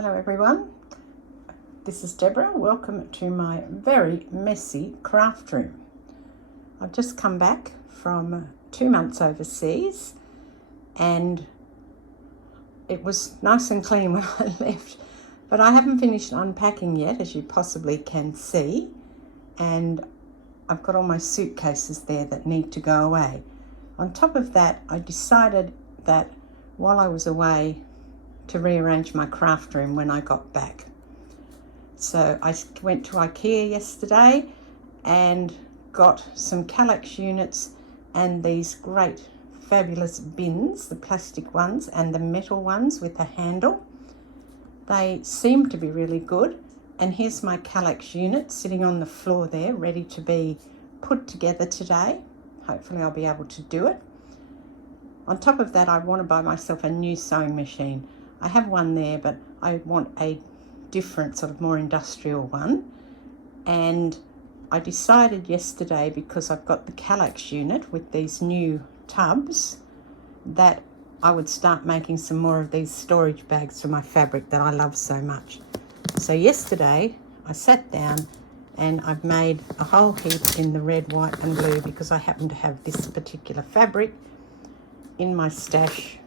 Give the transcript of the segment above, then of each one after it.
Hello everyone, this is Deborah. Welcome to my very messy craft room. I've just come back from 2 months overseas and it was nice and clean when I left, but I haven't finished unpacking yet, as you possibly can see, and I've got all my suitcases there that need to go away. On top of that, I decided that while I was away to rearrange my craft room when I got back. So I went to IKEA yesterday and got some Kallax units and these great fabulous bins, the plastic ones and the metal ones with a handle. They seem to be really good, and here's my Kallax unit sitting on the floor there ready to be put together today. Hopefully I'll be able to do it. On top of that, I want to buy myself a new sewing machine. I have one there, but I want a different, sort of more industrial one. And I decided yesterday, because I've got the Kallax unit with these new tubs, that I would start making some more of these storage bags for my fabric that I love so much. So yesterday I sat down and I've made a whole heap in the red, white and blue because I happen to have this particular fabric in my stash.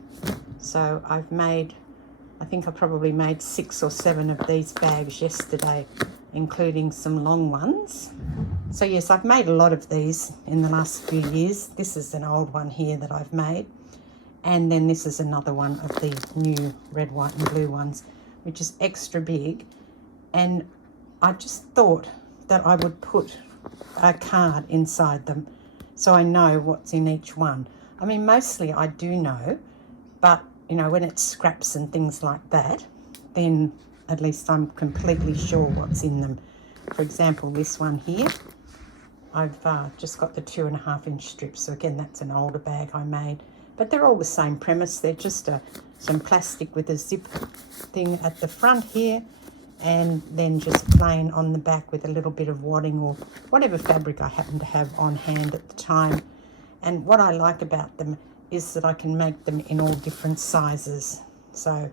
So I think I probably made 6 or 7 of these bags yesterday, including some long ones. So yes, I've made a lot of these in the last few years. This is an old one here that I've made. And then this is another one of the new red, white and blue ones, which is extra big. And I just thought that I would put a card inside them so I know what's in each one. I mean, mostly I do know, but you know, when it's scraps and things like that, then at least I'm completely sure what's in them. For example, this one here, I've just got the 2.5 inch strips. So again, that's an older bag I made, but they're all the same premise. They're just some plastic with a zip thing at the front here, and then just plain on the back with a little bit of wadding or whatever fabric I happen to have on hand at the time. And what I like about them is that I can make them in all different sizes. So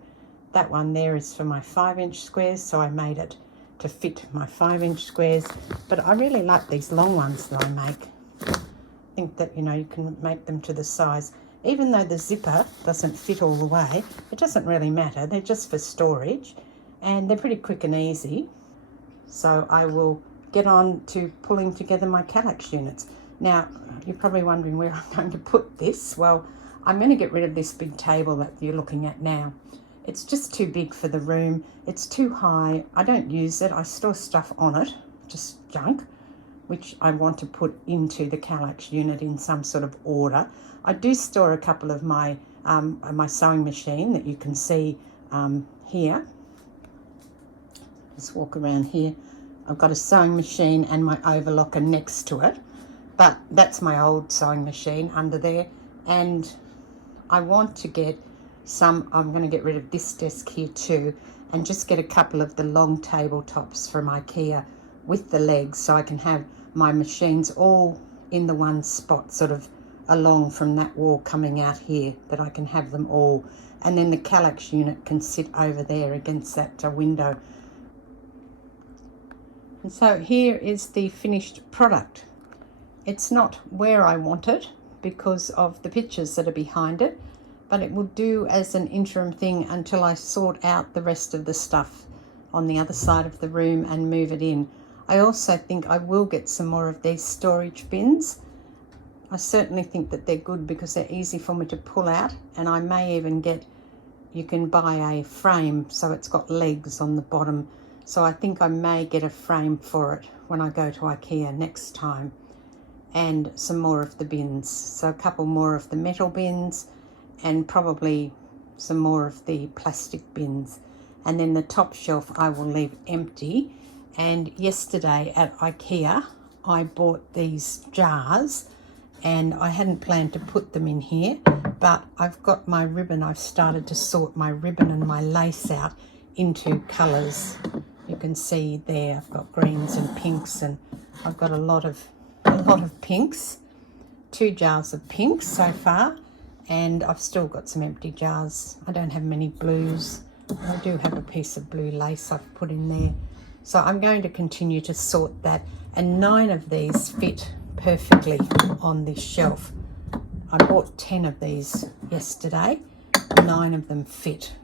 that one there is for my 5 inch squares, so I made it to fit my 5 inch squares. But I really like these long ones that I make. I think that, you know, you can make them to the size. Even though the zipper doesn't fit all the way, it doesn't really matter. They're just for storage and they're pretty quick and easy. So I will get on to pulling together my Kallax units. Now, you're probably wondering where I'm going to put this. Well, I'm going to get rid of this big table that you're looking at now. It's just too big for the room. It's too high. I don't use it. I store stuff on it, just junk, which I want to put into the Kallax unit in some sort of order. I do store a couple of my sewing machine that you can see here. Just walk around here. I've got a sewing machine and my overlocker next to it. But that's my old sewing machine under there, and I want to get some, I'm going to get rid of this desk here too, and just get a couple of the long tabletops from IKEA with the legs, so I can have my machines all in the one spot, sort of along from that wall coming out here, that I can have them all. And then the Kallax unit can sit over there against that window. And so here is the finished product. It's not where I want it because of the pictures that are behind it, but it will do as an interim thing until I sort out the rest of the stuff on the other side of the room and move it in. I also think I will get some more of these storage bins. I certainly think that they're good because they're easy for me to pull out, and I may even get, you can buy a frame so it's got legs on the bottom. So I think I may get a frame for it when I go to IKEA next time. And some more of the bins, so a couple more of the metal bins and probably some more of the plastic bins, and then the top shelf I will leave empty. And yesterday at IKEA I bought these jars, and I hadn't planned to put them in here, but I've got my ribbon. I've started to sort my ribbon and my lace out into colours. You can see there I've got greens and pinks, and I've got a lot of pinks, 2 jars of pinks so far, and I've still got some empty jars. I don't have many blues I do have a piece of blue lace I've put in there. So I'm going to continue to sort that, and 9 of these fit perfectly on this shelf. I bought 10 of these yesterday, 9 of them fit.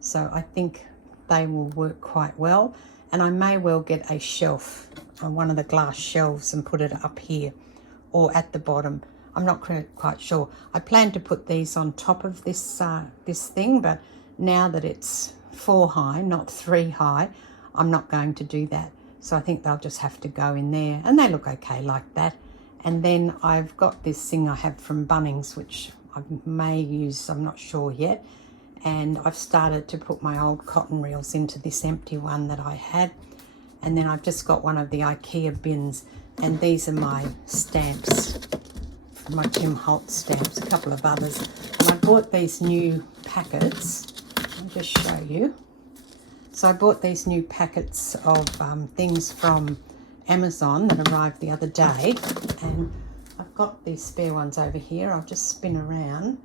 So I think they will work quite well, and I may well get a shelf on one of the glass shelves and put it up here or at the bottom. I'm not quite sure. I plan to put these on top of this this thing, but now that it's 4 high, not 3 high, I'm not going to do that. So I think they'll just have to go in there, and they look okay like that. And then I've got this thing I have from Bunnings, which I may use, I'm not sure yet. And I've started to put my old cotton reels into this empty one that I had. And then I've just got one of the IKEA bins, and these are my stamps, my Tim Holtz stamps, a couple of others. And I bought these new packets. I'll just show you. So I bought these new packets of things from Amazon that arrived the other day, and I've got these spare ones over here. I'll just spin around,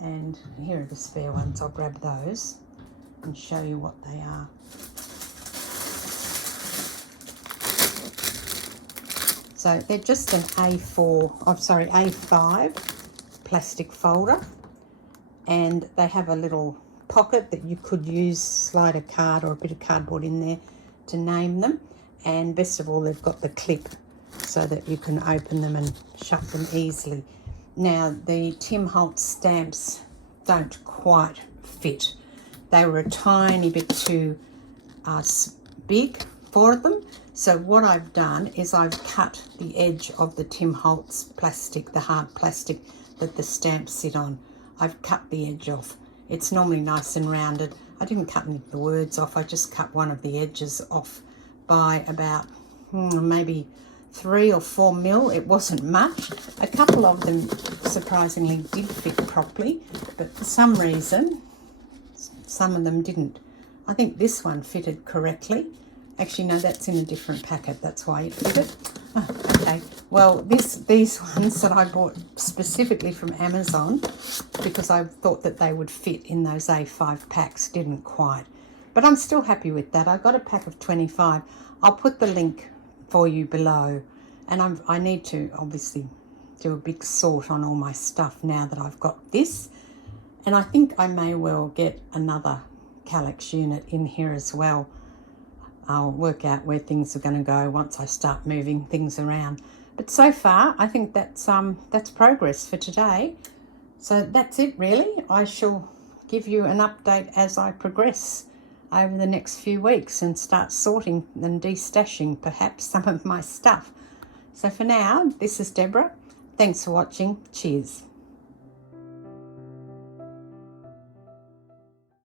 and here are the spare ones. I'll grab those and show you what they are. So they're just an A5 plastic folder, and they have a little pocket that you could use, slide a card or a bit of cardboard in there to name them. And best of all, they've got the clip so that you can open them and shut them easily. Now, the Tim Holtz stamps don't quite fit. They were a tiny bit too big for them. So what I've done is I've cut the edge of the Tim Holtz plastic, the hard plastic that the stamps sit on. I've cut the edge off. It's normally nice and rounded. I didn't cut any of the words off. I just cut one of the edges off by about maybe 3 or 4 mil. It wasn't much. A couple of them surprisingly did fit properly, but for some reason some of them didn't. I think this one fitted correctly. Actually, no, that's in a different packet. That's why it fitted. Oh, okay. Well, these ones that I bought specifically from Amazon, because I thought that they would fit in those A5 packs, didn't quite. But I'm still happy with that. I got a pack of 25. I'll put the link for you below. And I need to obviously do a big sort on all my stuff now that I've got this. And I think I may well get another Kallax unit in here as well. I'll work out where things are going to go once I start moving things around. But so far, I think that's progress for today. So that's it, really. I shall give you an update as I progress over the next few weeks and start sorting and destashing perhaps some of my stuff. So for now, this is Deborah. Thanks for watching. Cheers.